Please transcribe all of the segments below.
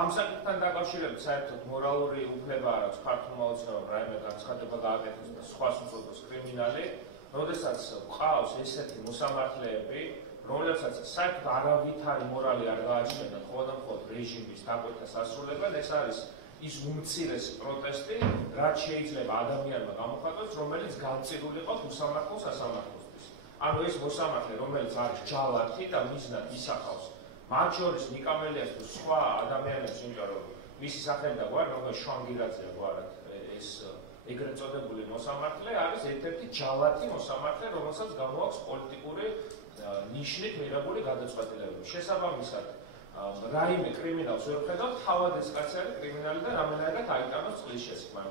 ამ საკითხთან დაკავშირებით საერთოდ მორალური უფლება აქვს ქართულმა ოცნებამ რაიმე განცხადება გააკეთოს და სხვას უწოდოს კრიმინალი, როდესაც ყავს ესეთი მოსამართლეები, რომლებსაც საერთოდ არავითარი მორალი არ გააჩნიათ მხოლოდ რეჟიმის დაკვეთას ასრულებენ, ეს არის ის უმცირესი პროტესტი, რაც შეიძლება ადამიანმა გამოხატოს, რომელიც განწირული ყავს უსამართლო სასამართლოსთვის. ანუ ეს მოსამართლე, რომელიც არის ჯალათი და მიზნად ისახავს მათ შორის ნიკამელიას თუ სხვა ადამიანებს, იმიტომ რომ მისი სახელი და გვარი, რომელიც შვანგირაძეა გვარად ეს ეგრეთ წოდებული მოსამართლე არის ერთ-ერთი ჯალათი მოსამართლე, რომელსაც გამოაქვს პოლიტიკური ნიშნით მიღებული გადაწყვეტილებები. შესაბამისად, რაიმე კრიმინალს ვერ ხედავთ, თავად ეს კაცი არის კრიმინალი და რამენადაც აიტანოს წყლის შესხმა.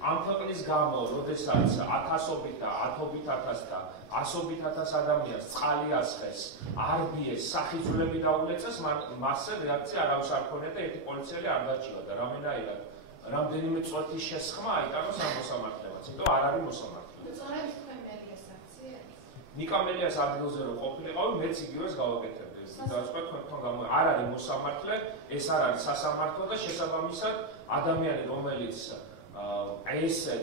ამ ქვეყნის გამო, როდესაც ათასობით და ათობით ათას და ასობით ათას ადამიანს წყალი ასხეს, არბიეს, სახიზვლები დაულეწეს, მასზე რეაქცია არავის არ ქონია და ერთი პოლიციელი არ დარჩილა და რამენადაც რამდენიმე წვეთის შესხმა აიტანოს ამ მოსამართლეებს, იმიტომ არ არის მოსამართლე. ნიკამელიას ადგილზე რო ყოფილიყავი, მეც იგივეს გავაკეთებდი. დავსვათ თქვენ გამო არ არის მოსამართლე, ეს არ არის სასამართლო და შესაბამისად ადამიანი, რომელიც ესე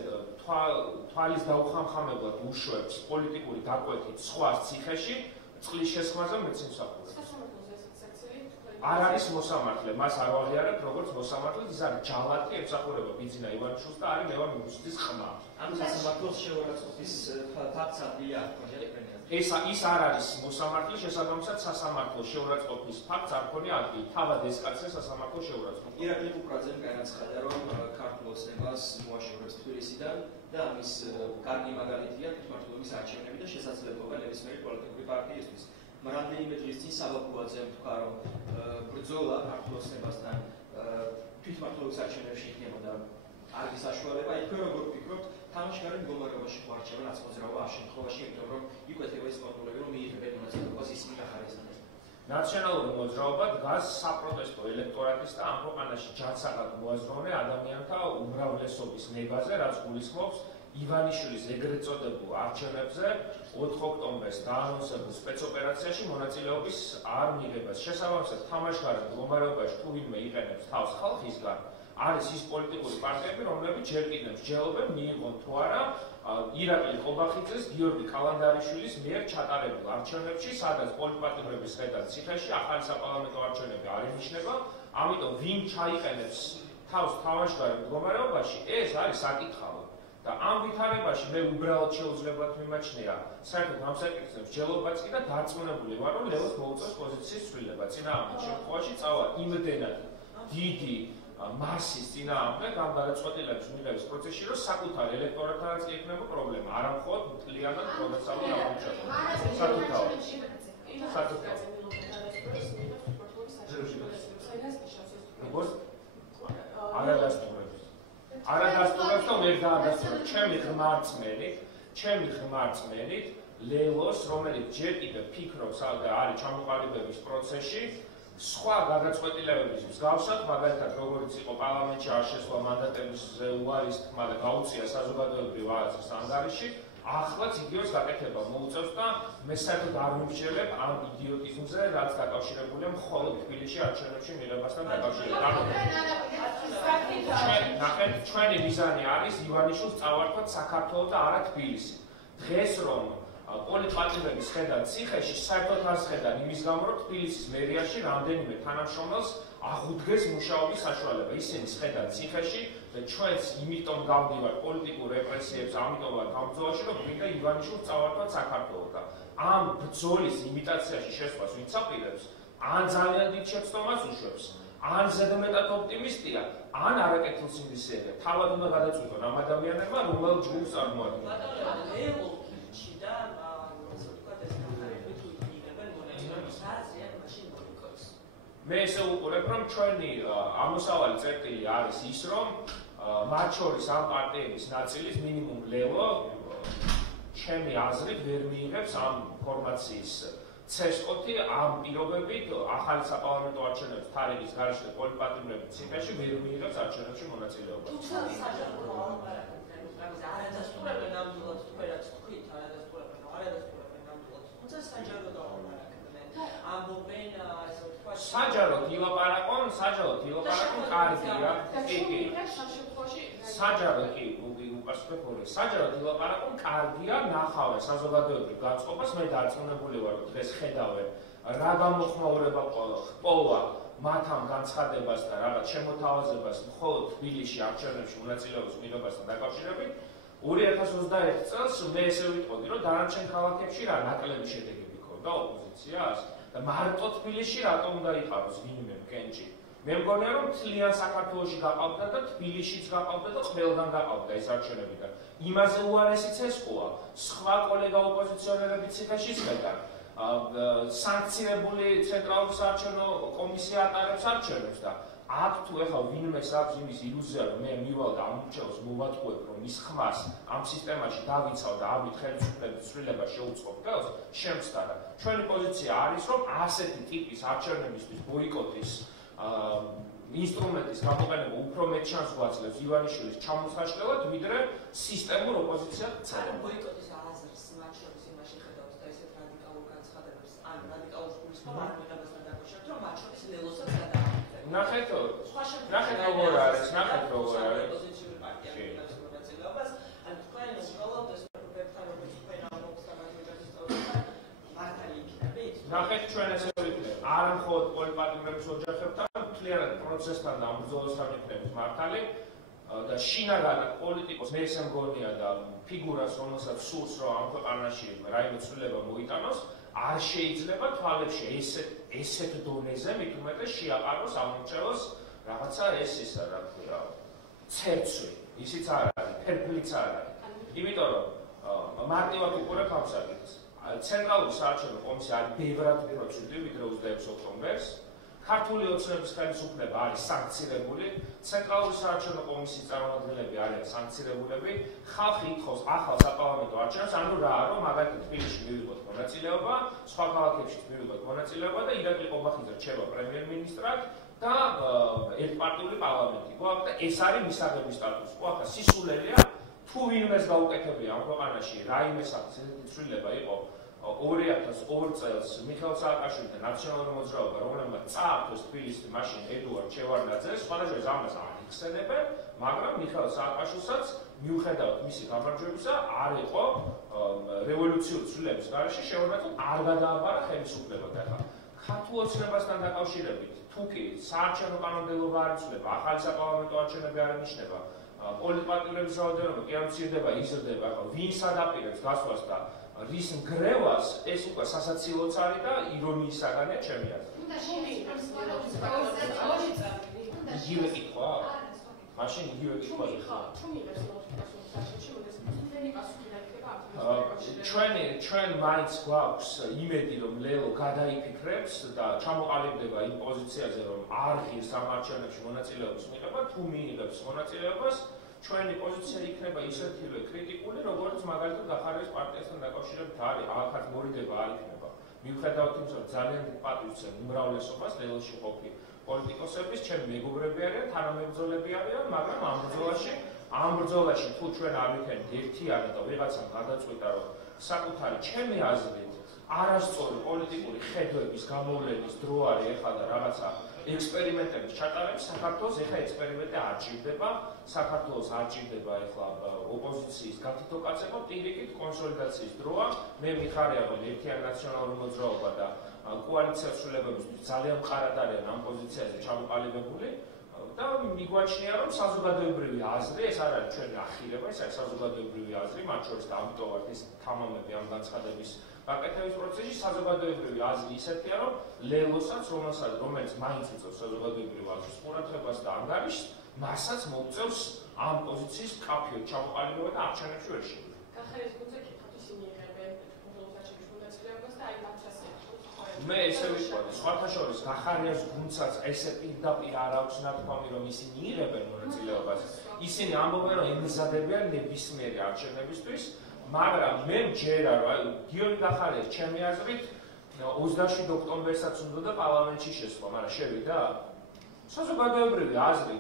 თვალის დაუხამხამებლად უშვებს პოლიტიკური დაკვეთით სხვას ციხეში, წყლის შესხმაზე მეც იმსახურებ. არ არის მოსამართლე, მას არ აღიარებ როგორც მოსამართლე, ის არის ჯალათი, ემსახურება ბიძინა ივანიშვილს და არის ლევან მიხუსტის ხმა. ამ სასამართლოს შეურაცხყოფის ფაქტს ადვილია პროჟექტენია. ის არ არის მოსამართლე, შესაბამისად სასამართლოს შეურაცხყოფის ფაქტს არ ქონია ადგილი. თავად ეს კაცია სასამართლოს შეურაცხყოფა. ირაკლი კუკრაძემ განაცხადა, რომ ქართულ ოცნებას მოაშორებს თბილისიდან და ამის კარგი მაგალითია თვითმმართველობის არჩევნები და შესაძლებლობა ნებისმიერი პოლიტიკური პარტიისთვის. რამდენიმე დღის წინ საბაქუაძემ თქვა, რომ ბრძოლა ქართულ ოცნებასთან თვითმმართველობის არჩევნებში იქნებოდა კარგი საშუალება. თქვენ როგორ ვფიქრობთ, თამაშგარი მდგომარეობაში ხო არჩევა ნაცმოძრაობა ამ შემთხვევაში, იმიტომ რომ იკვეთება ის კონტროლები, რომ მიიღებენ მონაწილეობას ისინი ახალისთან. ნაციონალური მოძრაობა დგას საპროტესტო ელექტორატის და ამ ქვეყანაში ჯანსაღად მოაზროვნე ადამიანთა უმრავლესობის ნებაზე, რაც გულისხმობს ივანიშვილის ეგრეთ წოდებულ არჩევნებზე 4 ოქტომბერს დაანონსებულ სპეცოპერაციაში მონაწილეობის არ მიღებას. შესაბამისად, თამაშგარეთ მდგომარეობაში თუ ვინმე იყენებს თავს ხალხისგან, არის ის პოლიტიკური პარტიები, რომლებიც ჯერ კიდევ მსჯელობენ მიიღონ თუ არა ირაკლი ყობახიძეს, გიორგი კალანდარიშვილის მიერ ჩატარებულ არჩევნებში, სადაც პოლიტპატიმრების ხედავ ციხეში ახალი საპარლამენტო არჩევნები არ ინიშნება, ამიტომ ვინ ჩაიყენებს თავს თამაშგარეთ მდგომარეობაში, ეს არის საკითხავი. და ამ ვითარებაში მე უბრალოდ შეუძლებელად მიმაჩნია საერთოდ ამ საკითხზე მსჯელობაც კი და დარწმუნებული ვარ, რომ ლევოს მოუწევს პოზიციის ცვლილება. წინააღმდეგ შემთხვევაში წავა იმდენად დიდი მასის წინააღმდეგ ამ გადაწყვეტილების მიღების პროცესში, რომ საკუთარ ელექტორატთანაც კი ექნება პრობლემა, არა მხოლოდ მთლიანად პროგრესული აღმოჩენა. არადასტურებს და ვერ დაადასტურებს. ჩემი ღმერთმენით ლევოს, რომელიც ჯერ კიდევ ფიქრობს და არის ჩამოყალიბების პროცესში, სხვა გადაწყვეტილებების მსგავსად, მაგალითად, როგორც იყო პარლამენტში არ შესვლა მანდატებზე უარის თქმა და გაუწია საზოგადოებრივ აღზრდის ანგარიში, ახლაც იგივეს გაკეთება მოუწევს და მე საერთოდ არ ვიმსჯელებ ამ იდიოტიზმზე, რაც დაკავშირებულია მხოლოდ თბილისში არჩევნებში მიღებასთან დაკავშირებით. ნახეთ, ჩვენი მიზანი არის ივანიშვილს წავართვათ საქართველო და არა თბილისი. დღეს რომ პოლიტპატიმრების ხედავ ციხეში, საერთოდ არ შეხედან იმის გამო, რომ თბილისის მერიაში რამდენიმე თანამშრომელს აღუდგეს მუშაობის საშუალება. ისინი შეხედან ციხეში და ჩვენც იმიტომ გავდივართ პოლიტიკურ რეპრესიებს, ამიტომ ვართ ამ ბრძოლაში, რომ გვინდა ივანიშვილს წავართვათ საქართველო და ამ ბრძოლის იმიტაციაში შესვლას ვინც აპირებს, ან ძალიან დიდ შეცდომას უშვებს, ან ზედმეტად ოპტიმისტია, ან არაკეთილსინდისეა. თავად უნდა გადაწყვიტონ ამ ადამიანებმა, რომელ ჯგუფს წარმოადგენენ. მე ესე ვუყურებ, რომ ჩვენი ამოსავალი წერტილი არის ის, რომ მათ შორის ამ პარტიების ნაწილის მინიმუმ ლევო ჩემი აზრით ვერ მიიღებს ამ ფორმაციის ცესკოთი ამ პირობებით ახალი საპარლამენტო არჩევნების თარიღის გარეშე და პოლიტპატიმრების ციხეში ვერ მიიღებს არჩევნებში მონაწილეობას. არადასტურებენ ნამდვილად თქვენაც თქვით, არადასტურებენ ნამდვილად, თუმცა საჯარო დაუმარაგებენ. ამბობენ, ასე ვთქვათ, საჯაროდ ილაპარაკონ კარგია. საჯაროდ კი უპასუხებელი. საჯაროდ ილაპარაკონ კარგია, ნახავენ საზოგადოებრივ გაწყობას, მე დარწმუნებული ვარ, რომ დღეს ხედავენ რა გამოხმაურება ჰპოვა მათ ამ განცხადებას და რაღაც შემოთავაზებას მხოლოდ თბილისში არჩევნებში მონაწილეობის მიღებასთან დაკავშირებით. 2021 წელს მე ესე ვიტყოდი, რომ დანარჩენ ქალაქებში რა ნაკლები შედეგები ქონდა ოპოზიციას და მარტო თბილისში რატომ უნდა იყაროს ვინმე კენჭი. მე მგონია, რომ მთლიან საქართველოში გაყავდა და თბილისშიც გაყავდა და ყველგან გაყავდა ეს არჩევნები და იმაზე უარესიც ეს ყოა. სხვა კოლეგა ოპოზიციონერებიც ციხეში ხედავენ. სანქცირებული ცენტრალური საარჩევნო კომისია ატარებს არჩევნებს და აქ თუ ეხლა ვინმეს აქვს იმის ილუზია, რომ მე მივალ და ამ მრჩევლს მოვატყუებ, რომ ის ხმას ამ სისტემაში დავიცავ და ამით ხელისუფლების ცვლილება შეუწყობ ხელს, შემსტარა. ჩვენი პოზიცია არის, რომ ასეთი ტიპის არჩევნებისთვის ბოიკოტის ინსტრუმენტის გამოყენება უფრო მეტ შანსს გვაძლევს ივანიშვილის ჩამოსაშლელად, ვიდრე სისტემურ ოპოზიციად წავა. ბოიკოტის აზრს მათ შორის იმაში ხედავთ და ესეთ რადიკალურ განცხადებებს, ან რადიკალურ გულისხმობ არ მიღებასთან დაკავშირებით, რომ მათ შორის ლელოსაც გადააკეთებენ. ნახეთ როგორ არის, ოპოზიციური პარტია მიღებს მონაწილეობას, ან თქვენ უბრალოდ ეს პროექტთან როგორც თქვენ ამბობთ სამართლის ისტორიასთან მართალი იქნებით? ნახეთ ჩვენ ესე ვიქნებით, არა მხოლოდ პოლიტპარტიების ოჯახებთან, მთლიანად პროცესთან და ამ ბრძოლასთან იქნებით მართალი და შინაგანად პოლიტიკოს მე ესე მგონია და ფიგურას, რომელსაც სურს, რომ ამ ქვეყანაში რაიმე ცვლილება მოიტანოს, არ შეიძლება თვალებში ესეთ დონეზე მით უმეტეს შეაყაროს ამ მრჩევლს რაღაცა ისა რა ქვია ცერცვი, ისიც არ არის, ფერფლიც არ არის. იმიტომ რომ მარტივად უყურებ ამ საკითხს. ცენტრალური საარჩევნო კომისია არის ბევრად უფრო ცივი, ვიდრე 26 ოქტომბერს. ქართული ოცნების ხელისუფლება არის სანქცირებული, ცენტრალური საარჩევნო კომისიის წარმომადგენლები არიან სანქცირებულები, ხალხი ითხოვს ახალ საპარლამენტო არჩევნებს, ანუ რა, რომ მაგალითად თბილისში მივიღოთ მონაწილეობა, სხვა ქალაქებში მივიღოთ მონაწილეობა და ირაკლი ყობახიძე რჩება პრემიერ-მინისტრად და ერთპარტიული პარლამენტი გვაქვს და ეს არის მისაღები სტატუსი. ახლა სისულელეა თუ ვინმეს გაუკეთებია ამ ქვეყანაში რაიმე საკითხი ცვლილება იყო 2002 წელს მიხეილ სააკაშვილი და ნაციონალური მოძრაობა, რომელმაც წაართვეს თბილისში მაშინ ედუარდ შევარდნაძეს, სხვადასხვა ამას არ იხსენებენ, მაგრამ მიხეილ სააკაშვილსაც მიუხედავად მისი გამარჯვებისა არ იყო რევოლუციური ცვლილების გარეშე შევარდნაძემ არ გადააბარა ხელისუფლება და ახლა ქართულ ოცნებასთან დაკავშირებით თუ კი საარჩევნო კანონმდებლობა არ იცვლება, ახალი საპარლამენტო არჩევნები არ ინიშნება, პოლიტპარტიების რაოდენობა კი არ მცირდება, იზრდება, ვინც ადაპირებს გასვლას და რის ნგრევას ეს უკვე სასაცილოც არის და ირონიისაგანია ჩემი აზრით. იგივე კითხვა? მაშინ იგივე კითხვა. ჩვენ მაინც გვაქვს იმედი, რომ ლელო გადაიფიქრებს და ჩამოყალიბდება იმ პოზიციაზე, რომ არ ღირს ამ არჩევნებში მონაწილეობის მიღება, თუ მიიღებს მონაწილეობას, ჩვენი პოზიცია იქნება ისეთივე კრიტიკული, როგორც მაგალითად გახარეს პარტიასთან დაკავშირებით არის, ახალ მორიდება არ იქნება. მიუხედავად იმისა, რომ ძალიან დიდ პატივს უმრავლესობას ლელოში ყოფილი პოლიტიკოსების, ჩემი მეგობრები არიან, თანამებრძოლები არიან, მაგრამ ამ ბრძოლაში თუ ჩვენ არ ვიქნებით ერთიანი და ვიღაცამ გადაწყვიტა, რომ საკუთარი ჩემი აზრით არასწორი პოლიტიკური ხედვების გამოვლენის დრო არის ეხლა და რაღაცა ექსპერიმენტების ჩატარების საქართველოს ეხლა ექსპერიმენტი არ ჭირდება, საქართველოს არ ჭირდება ეხლა ოპოზიციის გათითოკაცება, პირიქით კონსოლიდაციის დროა. მე მიხარია, რომ ერთიანი ნაციონალური მოძრაობა და კოალიცია ცვლილებებისთვის ძალიან მყარად არიან ამ პოზიციაზე ჩამოყალიბებული და მიგვაჩნია, რომ საზოგადოებრივი აზრი, ეს არ არის ჩვენი ახირება, ეს არის საზოგადოებრივი აზრი, მათ შორის და ამიტომ ვართ ის თამამები ამ განცხადების გაკეთების პროცესში საზოგადოებრივი აზრი ისეთია, რომ ლელოსაც, რომელიც მაინც უწევს საზოგადოებრივ აზრის ყურადღებას და ანგარიშს, მასაც მოუწევს ამ პოზიციის კაფიოდ ჩამოყალიბება და არჩევნებში ვერ შევიდა. გახარეს გუნდზე კითხავთ ისინი იღებენ ფუტბოლისტების მონაწილეობას და აი დამცასია. მე ესე ვიტყოდი, სხვათა შორის გახარიას გუნდსაც ესე პირდაპირ არ აქვს ნათქვამი, რომ ისინი იღებენ მონაწილეობას. ისინი ამბობენ, რომ ემზადებიან ნებისმიერი არჩევნებისთვის. მაგრამ მე მჯერა, რომ გიორგი გახარიას ჩემი აზრით 27 ოქტომბერსაც უნდა და პარლამენტში შესვლა, მაგრამ შევიდა. საზოგადოებრივი აზრი,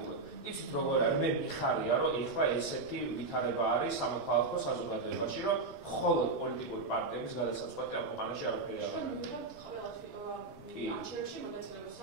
იცით როგორ არის, მე მიხარია, რომ ეხლა ესეთი ვითარება არის სამოქალაქო საზოგადოებაში, რომ მხოლოდ პოლიტიკური პარტიების გადასაწყვეტი ამ ქვეყანაში არაფერი არ არის. არჩევნებში მონაწილეობის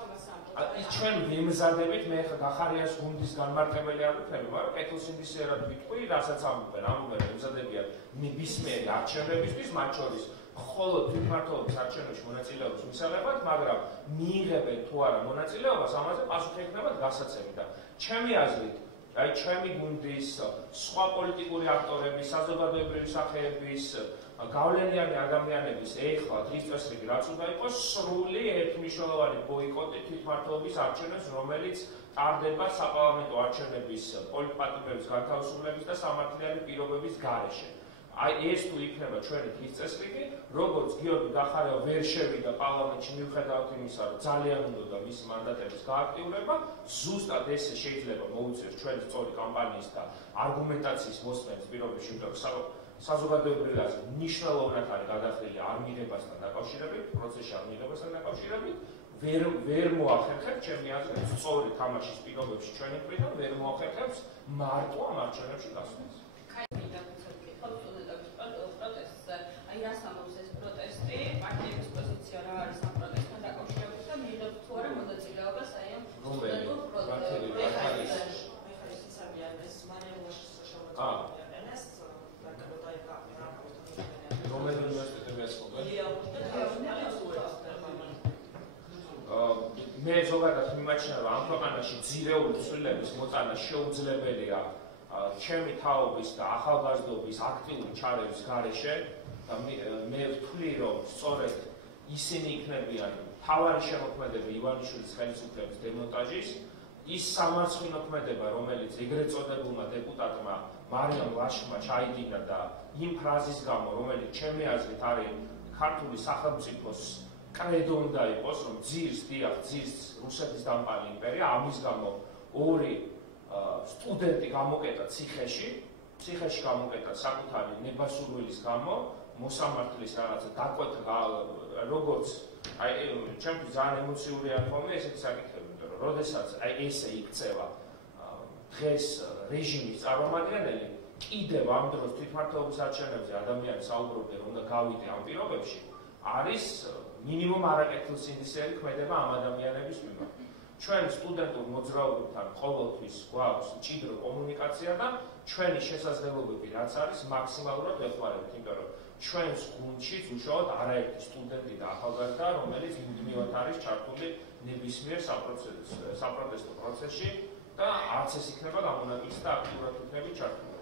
ის ჩვენ ვიმზადებით მე ხა გახარიას გუნდის განმარტებელი არ ვიქნები, მაგრამ კეთილსინდისიერად ვიტყვი, რასაც ამბობენ ვიმზადებიან ნებისმიერი არჩევნებისთვის, მათ შორის მხოლოდ თვითმმართველობის არჩევნებში მონაწილეობის მისაღებად, მაგრამ მიიღებენ თუ არა მონაწილეობას, ამაზე პასუხი ექნება გასაცემი და ჩემი აზრით აი ჩემი გუნდის სხვა პოლიტიკური აქტორების, საზოგადოებრივი სახეების, გავლენიანი ადამიანების ეხლა დღის წესრიგი რაც უნდა იყოს სრული ერთმნიშვნელოვანი ბოიკოტი თვითმმართველობის არჩევნებს, რომელიც ტარდება საპარლამენტო არჩევნების პოლიტპატიმრების განთავისუფლების და სამართლიანი პირობების გარეშე. აი ეს თუ იქნება ჩვენი დღის წესრიგი, როგორც გიორგი გახარია ვერ შევიდა პარლამენტში მიუხედავად იმისა, რომ ძალიან უნდა მისი მანდატების გააქტიურება, ზუსტად ესე შეიძლება მოუწიოს ჩვენი სწორი კამპანიის და არგუმენტაციის მოსმენის პირობებში, იმიტომ საზოგადოებრივი აზრი მნიშვნელოვნად არის გადახრილი არ მიღებასთან დაკავშირებით, პროცესში არ მიღებასთან დაკავშირებით, ვერ მოახერხებს ჩემი აზრით სწორი თამაშის პირობებში ჩვენი მხრიდან ვერ მოახერხებს მარტო ამ არჩევნებში გასვლას. აი რას ამბობს ეს პროტესტი, პარტიების პოზიცია რა არის ამ პროტესტთან დაკავშირებით და მიიღებთ თუ არა მონაწილეობას აი ამ სტუდენტურ პროტესტებში. რომელი უნივერსიტეტები ასწავლენ? მე ზოგადად მიმაჩნია, რომ ამ ქვეყანაში ძირეული ცვლილების მოტანა შეუძლებელია ჩემი თაობის და ახალგაზრდობის აქტიური ჩარევის გარეშე და მე ვთვლი, რომ სწორედ ისინი იქნებიან მთავარი შემოქმედები ივანიშვილის ხელისუფლების დემონტაჟის, ის სამარცხინო ქმედება, რომელიც ეგრეთ წოდებულმა დეპუტატმა მარიამ ლაშქმა ჩაიდინა და იმ ფრაზის გამო, რომელიც ჩემი აზრით არის ქართული სახელმწიფოს კრედო უნდა იყოს, რომ ძირს რუსეთის დამპალი იმპერია, ამის გამო ორი სტუდენტი გამოკეტა ციხეში გამოკეტა საკუთარი ნებასურვილის გამო, მოსამართლის რაღაცა დაკვეთა, როგორც აი ჩემთვის ძალიან ემოციური არის ხოლმე ესეთი საკითხები, იმიტომ რომ როდესაც აი ესე იქცევა დღეს რეჟიმის წარმომადგენელი, კიდევ ამ დროს თვითმმართველობის არჩევნებზე ადამიანი საუბრობენ, რომ უნდა გავიდე ამ პირობებში, არის მინიმუმ არაკეთილსინდისიერი ქმედება ამ ადამიანების მიმართ. ჩვენ სტუდენტურ მოძრაობებთან ყოველთვის გვაქვს მჭიდრო კომუნიკაცია და ჩვენი შესაძლებლობები რაც არის მაქსიმალურად ვეხმარებთ, იმიტომ რომ ჩვენს გუნდშიც უშუალოდ არაერთი სტუდენტი და ახალგაზრდა, რომელიც მუდმივად არის ჩართული ნებისმიერ საპროტესტო პროცესში და არც ეს იქნება გამონაკლისი და აქტიურად იქნებით ჩართული.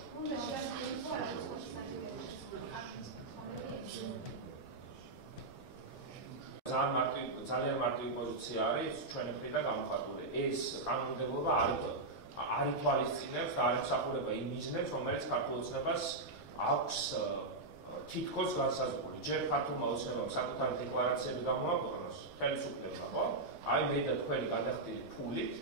ძალიან მარტივი პოზიცია არის ჩვენი მხრიდან გამოხატული. ეს კანონმდებლობა არ ითვალისწინებს და არ ემსახურება იმ მიზნებს, რომელიც ქართულ ოცნებას აქვს თითქოს განსაზღვრული. ჯერ ქართულმა ოცნებამ საკუთარი დეკლარაციები გამოაქვეყნოს ხელისუფლება, ხო? აი მე და თქვენი გადახდილი ფულით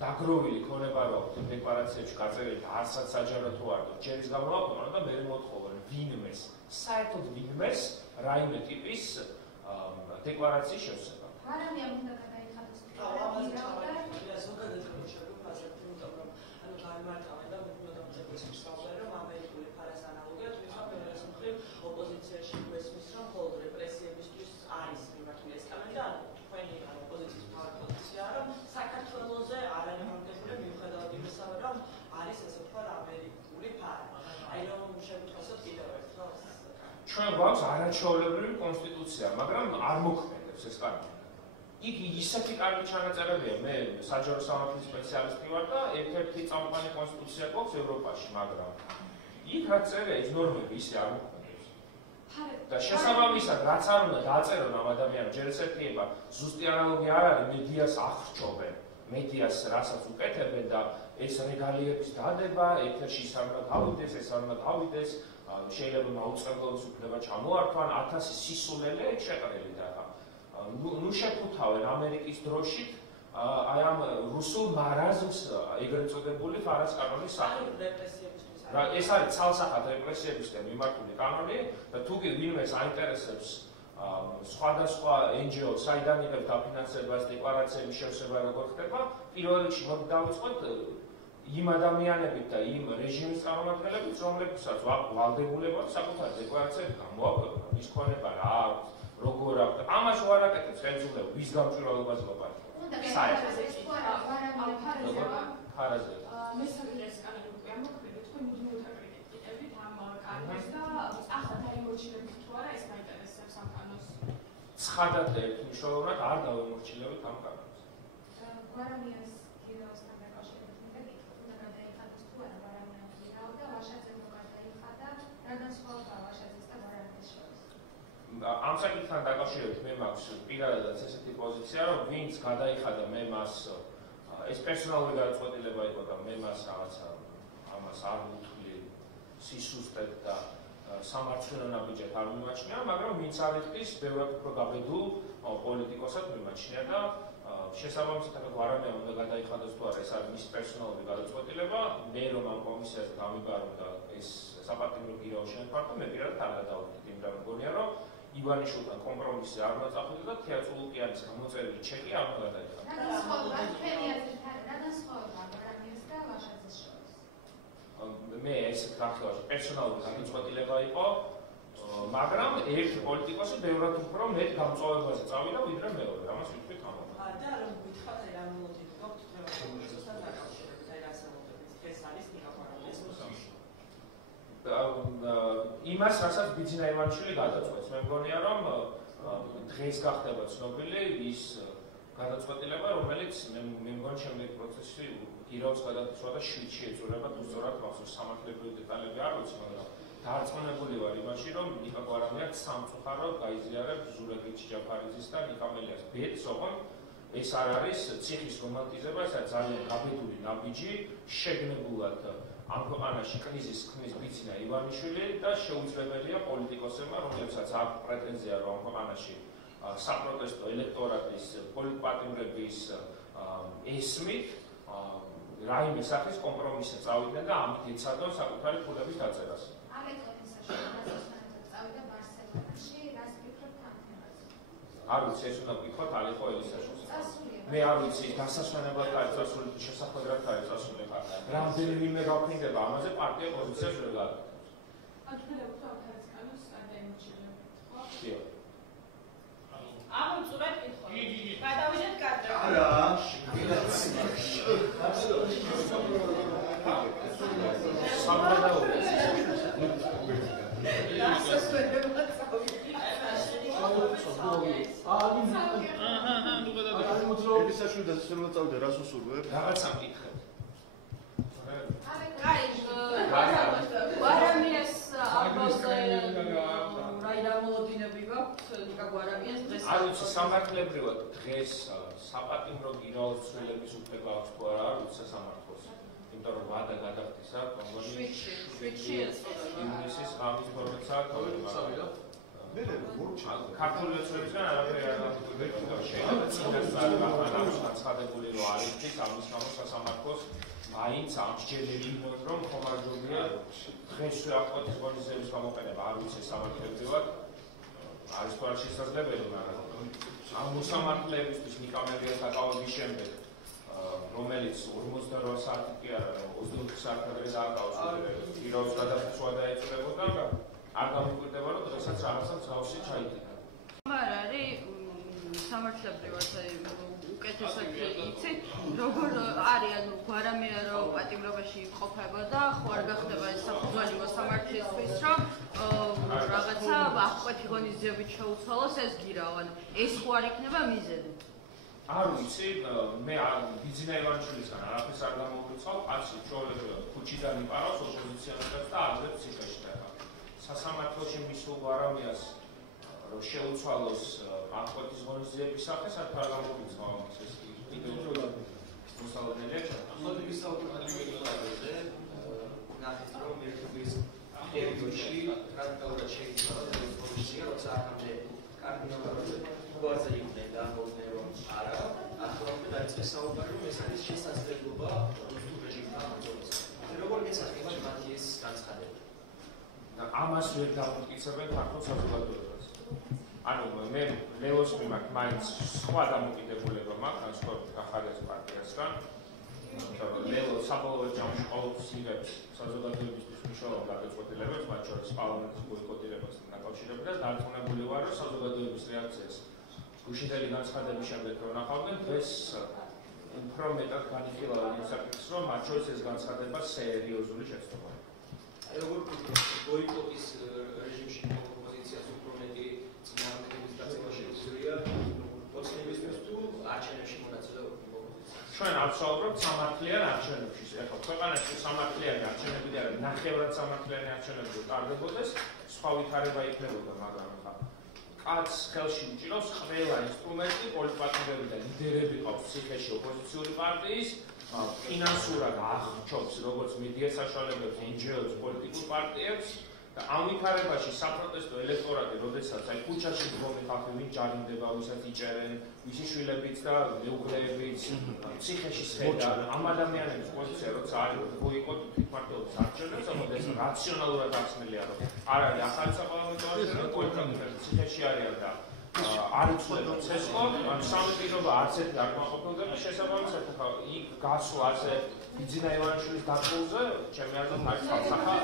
დაგროვილი ქონება რო აქვს დეკლარაციებში გაწერილი და არცად საჯარო თუ არ ჯერ ის გამოაქვეყნო და მე მოვთხოვენ ვინმეს, საერთოდ ვინმეს რაიმე ტიპის დეკლარაციის შევსება. არამე ამ უნდა გადაიხადოს. ოპოზიციაში გვესმის, რომ მხოლოდ რეპრესიებისთვის არის მიმართული ეს კანონი და თქვენი ოპოზიციის მთავარი პოზიცია, რომ საქართველოზე არანებამდებული მიუხედავად იმისა, რომ არის ასე ვთქვათ ამერიკული ფარი. აი რომ შევიტყვასოთ კიდევ ერთხელ. ჩვენ გვაქვს არაჩვეულებრივი კონსტიტუცია, მაგრამ არ მოქმედებს ეს კანონი. იგი ისეთი კარგი ჩანაწერებია, მე საჯარო სამართლის სპეციალისტი ვარ და ერთ-ერთი წამყვანი კონსტიტუცია გვაქვს ევროპაში, მაგრამ იქ რაც წერია ის ნორმები ისე არ მოქმედებს. და შესაბამისად, რაც არ უნდა დააწერონ ამ ადამიანებს, ჯერ ესეთება ზუსტი ანალოგია არ არის, მედიას ახრჩობენ, მედიას რასაც უკეთებენ და ეს რეგალიების დადება, ეთერში ის არ უნდა გავიდეს, ეს არ უნდა გავიდეს, შეიძლება მაუწყებლობის უფლება ჩამოართვან, 1000 სისულელე შეყრელი და ნუ შეკუთავენ ამერიკის დროშით აი ამ რუსულ მარაზმს ეგრეთ წოდებული ფარას კანონის სახით. ეს არის ცალსახად რეპრესიებისკენ მიმართული კანონი და თუ კი ვინმეს აინტერესებს სხვადასხვა NGO საიდან იღებს დაფინანსებას, დეკლარაციების შევსება როგორ ხდება, პირველ რიგში მოდი დავიწყოთ იმ ადამიანებით და იმ რეჟიმის წარმომადგენლებით, რომლებსაც ვალდებულებად საკუთარი დეკლარაციები გამოაქვეყნონ, ის ქონება რა აქვს, როგორ აქვს. ამას ვარაკეთებს ხელისუფლება, ვის გამჭვირვალობაზე ლაპარაკობს. ფარაზე. მესამე დღეს კანონი უკვე ამოქმედეთ, თქვენ მუდმივად აკრიტიკებთ ამ კანონს და ახლა დაიმორჩილებით თუ არა ეს მაინტერესებს ამ კანონს. ცხადად და ერთმნიშვნელოვნად არ დავემორჩილებით ამ კანონს. გვარამიას გირაოსთან დაკავშირებით მინდა გითხრათ, უნდა გადაიხადოს თუ არა გვარამიას გირაო და ვაშაძე რო გადაიხადა, რადგან სხვაობა ვაშაძეს და გვარამიას შორის. ამ საკითხთან დაკავშირებით მე მაქვს პირადადაც ესეთი პოზიცია, რომ ვინც გადაიხადა მე მას ეს პერსონალური გადაწყვეტილება იყო და მე მას რაღაცა ამას არ ვუთვლი სისუსტედ და სამართლიანო ნაბიჯად არ მიმაჩნია, მაგრამ ვინც არ იხდის, ბევრად უფრო გაბედულ პოლიტიკოსად მიმაჩნია და შესაბამისად გვარამია უნდა გადაიხადოს თუ არა ეს არის მის პერსონალური გადაწყვეტილება, მე რომ ამ კომისიაზე გამიბარო და ეს საპატიმრო გირაო შემოყვარდა, მე პირადად არ გადავხდით, იმიტომ რომ მგონია რომ ივანიშვილთან კომპრომისი არ უნდა წახვიდე და თეატრულუკიანის გამოწერილი ჩეკი არ უნდა გადაიხადოს. რადგან სხვაობა გვარამიას და ვაშაძეს შორის. მე ეს გახლავაში პერსონალური გადაწყვეტილება იყო, მაგრამ ერთი პოლიტიკოსი ბევრად უფრო მეტ გამწვავებაზე წავიდა ვიდრე მეორე. ამას ვიტყვით ამბობ. და რომ გითხართ რა მოდით გვაქვს თემასთან დაკავშირებით, აი რა სამოდებით ეს არის ნიკა გვარამიას მოსამში. იმას რასაც ბიძინა ივანიშვილი გადაწყვეტს, მე მგონია რომ დღეს გახდება ცნობილი ის გადაწყვეტილება, რომელიც მე მგონი შემდეგი პროცესი გირაოს გადაწყვეტა და 7-ში ეწურება თუ სწორად მახსოვს სამართლებრივი დეტალები არ ვიცი, მაგრამ დარწმუნებული ვარ იმაში, რომ ნიკა გვარამიას სამწუხაროდ გაიზიარებს ზურაბ ჯაფარიძის და ნიკამელიას ბედს, ოღონდ ეს არ არის ციხის რომანტიზება, ეს არის ძალიან გაბედული ნაბიჯი, შეგნებულად ამ ქვეყანაში კრიზისს ქმნის ბიძინა ივანიშვილი და შეუძლებელია პოლიტიკოსებმა, რომლებსაც აქვს პრეტენზია, რომ ამ ქვეყანაში საპროტესტო ელექტორატის პოლიტპატიმრების ესმით რაიმე სახის კომპრომისზე წავიდნენ და ამით ეცადონ საკუთარი ფულების დაწერას. წავიდა ბარსელონაში, რას ვფიქრობთ ამ თემაზე? არ ვიცი, ეს უნდა ვკითხოთ ალეყო ელისაშვილს. მე არ ვიცი, დასასვენებლად არის წასული, შესახვედრად არის წასული ხარ. რამდენიმე გავფინდება ამაზე პარტია პოზიციას ვერ გააკეთებს. თქვენ უბრალოდ არის კანონს არ დაიმორჩილებთ. დიო. ამოწურეთ კითხვა. გადავიდეთ კადრში. არა. ელისაშვილი დასასრულად წავიდა, რას უსურვებ? რაღაცა მკითხებ. გვარამიას ამბავზე რაი დამოლოდინები გაქვთ ნიკა გვარამიას დღეს? არ ვიცი, სამართლებრივად დღეს საპატიმრო გირაოს ცვლილების უფლება აქვს თუ არა, არ ვიცი სასამართლოს. იმიტომ რომ ვადა გადახდისა, კონგონი 7-ში ივნისის ღამის 12 საათი. ქართული ოცნებისგან არაფერი არ გაგიგებია, შეიძლება წინასწარ განაცხადებული რომ არ იხდის, ამის გამო სასამართლოს მაინც ამსჯელელი იმით, რომ ხომარჯობია დღესვე აღკვეთის ღონისძიების გამოყენება, არ ვიცი სამართლებრივად არის თუ არა შესაძლებელი, მაგრამ ამ მოსამართლეებისთვის ნიკამელიას დაკავების შემდეგ, რომელიც 48 საათი კი არა, 24 საათი ადრე დააკავეს, გირაოს გადაწყვეტა დაეწურებოდა, არ გამიკვირდება, რომ დღესაც რაღაცა მსგავსი ჩაიდინა. არ არის სამართლებრივად უკეთესად იცით, როგორ არის, ანუ გვარამია რომ პატიმრობაში იმყოფებოდა, ხო არ გახდება ეს საფუძველი მოსამართლისთვის, რომ რაღაცა აღკვეთი ღონისძიებით შეუცვალოს ეს გირაო, ანუ ეს ხო არ იქნება მიზეზი? არ ვიცი, მე ბიძინა ივანიშვილისგან არაფერს არ გამოვიცვალ, კაცი ჩვეულებრივად ქუჩიდან იპარავს ოპოზიციონერებს და აზრებს ციხეში და სასამართლოში მისულ გვარამიას რომ შეუცვალოს აღკვეთის ღონისძიების სახეს არ გამოვიცვალ ეს იდეოლოგია მოსალოდნელია ახალი ვისაუბრებელზე ნახეთ რომ ერთობის პერიოდში რადიკალურად შეიცვალა პოზიცია, როცა აქამდე კარდინალურად გვაზე იყვნენ და ამბობდნენ რომ არა, ახლა დაიწყეს საუბარი რომ ეს არის შესაძლებლობა რუსულ რეჟიმთან ბრძოლას. როგორ გესახება მათი ეს განცხადება? ამას ვერ დამოკიდებენ ქართულ საზოგადოებას. ანუ მე ლევოს მიმართ მაინც სხვა დამოკიდებულება მაქვს, ან სხვა ახალგაზრდა პარტიასგან. ლელო საბოლოო ჯამში ყოველთვის იღებს საზოგადოებისთვის მნიშვნელოვან გადაწყვეტილებებს, მათ შორის პარლამენტის ბოიკოტირებას დაკავშირებით და დარწმუნებული ვარ, რომ საზოგადოების რეაქციას გუშინდელი განცხადების შემდეგ რომ ნახავდნენ, დღეს უფრო მეტად განიხილავენ იმ საკითხს, რომ მათ შორის ეს განცხადება სერიოზული შეცდომაა. აი როგორ ბოიკოტის რეჟიმში ოპოზიციას უფრო მეტი წინააღმდეგობის დაწევა შეუძლია ოცნებისთვის თუ არჩევნებში მონაწილეობა ოპოზიციას? ჩვენ ავსაუბრობთ სამართლიან არჩევნებში. ეხლა ქვეყანაში სამართლიანი არჩევნები და ნახევრად სამართლიანი არჩევნები ტარდებოდეს, სხვა ვითარება იქნებოდა, მაგრამ ხა კაც ხელში უჭირავს ყველა ინსტრუმენტი, პოლიტპარტიები და ლიდერები ყავს ციხეში ოპოზიციური პარტიის, ფინანსურად აღჭობს როგორც მედია საშუალებებს, NGO-ებს, პოლიტიკურ პარტიებს და ამ ვითარებაში საპროტესტო ელექტორატი, როდესაც აი ქუჩაში მდგომი ხალხი ვინ ჯარიმდება, ვისაც იჭერენ, ვისი შვილებიც და მეუღლეებიც ციხეში შედა, ამ ადამიანების პოზიცია როცა არის ბოიკოტი თვითმმართველობის არჩევნებს, ამიტომ ეს რაციონალურად ახსნილია, რომ არ არის ახალი საპარლამენტო არჩევნები, პოლიტიკოსები ციხეში არიან და არ იცვლება ცესკო, ან სამი პირობა არც ერთი არ მოაყოფილდება, შესაბამისად იქ გასვლა ასე ბიძინა ივანიშვილის დაწოლზე, ჩემი აზრით არის ხალხა